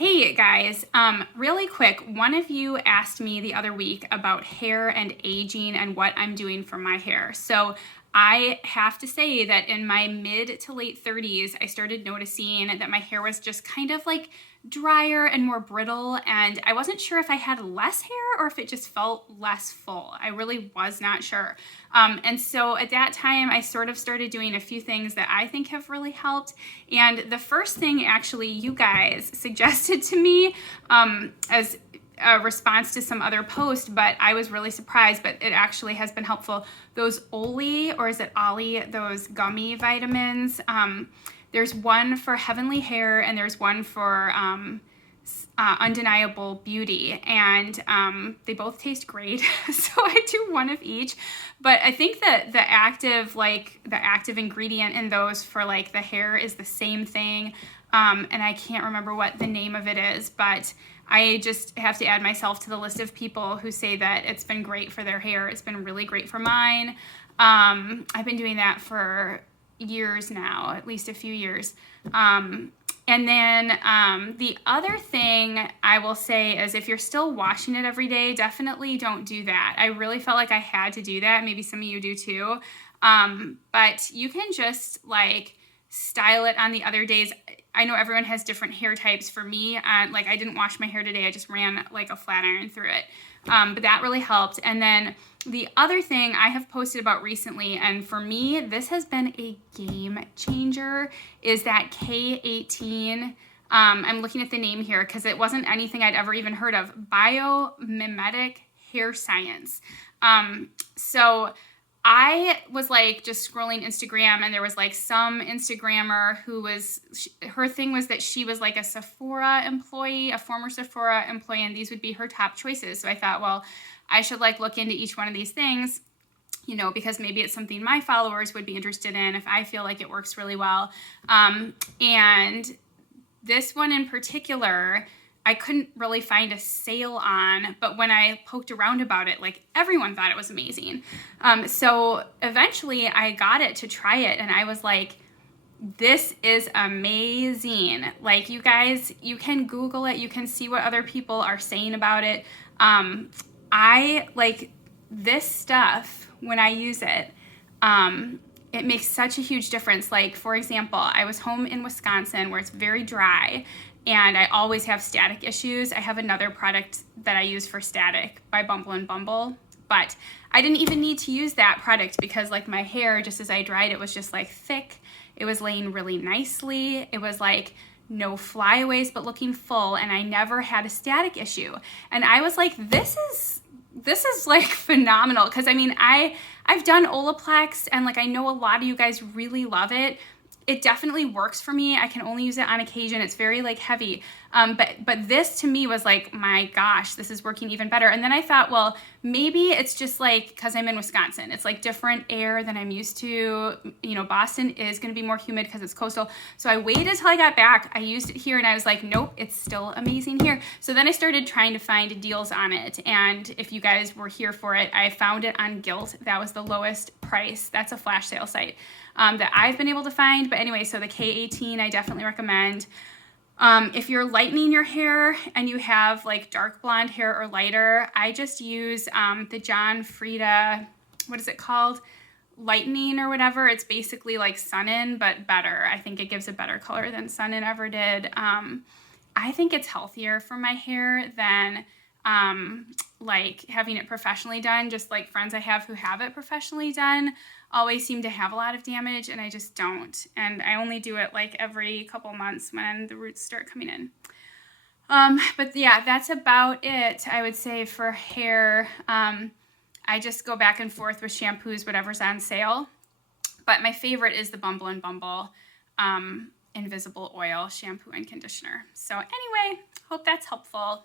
Hey guys, really quick, one of you asked me the other week about hair and aging and what I'm doing for my hair. So I have to say that in my mid to late 30s, I started noticing that my hair was just kind of like drier and more brittle, and I wasn't sure if I had less hair or if it just felt less full. I really was not sure. And so at that time, I sort of started doing a few things that I think have really helped. And the first thing actually you guys suggested to me as a response to some other post, but I was really surprised, but it actually has been helpful. Those Oli, or is it Ollie, those gummy vitamins. There's one for Heavenly Hair and there's one for Undeniable Beauty, and they both taste great. So I do one of each, but I think that the active ingredient in those for like the hair is the same thing. And I can't remember what the name of it is, but I just have to add myself to the list of people who say that it's been great for their hair. It's been really great for mine. I've been doing that for years now, at least a few years. And then the other thing I will say is if you're still washing it every day, definitely don't do that. I really felt like I had to do that. Maybe some of you do too. But you can just like style it on the other days. I know everyone has different hair types. For me, like I didn't wash my hair today. I just ran like a flat iron through it. But that really helped. And then the other thing I have posted about recently, and for me, this has been a game changer, is that K18. I'm looking at the name here because it wasn't anything I'd ever even heard of. Biomimetic Hair Science. So I was like just scrolling Instagram, and there was like some Instagrammer who was, her thing was that she was like a Sephora employee, a former Sephora employee, and these would be her top choices. So I thought, well, I should like look into each one of these things, you know, because maybe it's something my followers would be interested in if I feel like it works really well. And this one in particular, I couldn't really find a sale on, but when I poked around about it, like everyone thought it was amazing. So eventually I got it to try it, and I was like, this is amazing. Like, you guys, you can Google it, you can see what other people are saying about it. I like this stuff when I use it. It makes such a huge difference. Like, for example, I was home in Wisconsin where it's very dry, and I always have static issues. I have another product that I use for static by Bumble and Bumble, but I didn't even need to use that product because like my hair, just as I dried it, was just like thick. It was laying really nicely. It was like no flyaways, but looking full, and I never had a static issue. And I was like, this is like phenomenal, because I mean, I've done Olaplex, and like I know a lot of you guys really love it. It definitely works for me. I can only use it on occasion. It's very like heavy. But this to me was like, my gosh, this is working even better. And then I thought, well, maybe it's just like, because I'm in Wisconsin, it's like different air than I'm used to. You know, Boston is going to be more humid because it's coastal. So I waited till I got back. I used it here, and I was like, nope, it's still amazing here. So then I started trying to find deals on it. And if you guys were here for it, I found it on Gilt. That was the lowest price. That's a flash sale site that I've been able to find. But anyway, so the K18 I definitely recommend. If you're lightening your hair and you have like dark blonde hair or lighter, I just use the John Frieda, what is it called? Lightening or whatever. It's basically like Sun-In, but better. I think it gives a better color than Sun-In ever did. I think it's healthier for my hair than like having it professionally done. Just like friends I have who have it professionally done always seem to have a lot of damage, and I just don't. And I only do it like every couple months when the roots start coming in. But yeah, that's about it, I would say, for hair. I just go back and forth with shampoos, whatever's on sale. But my favorite is the Bumble and Bumble Invisible Oil shampoo and conditioner. So anyway, hope that's helpful.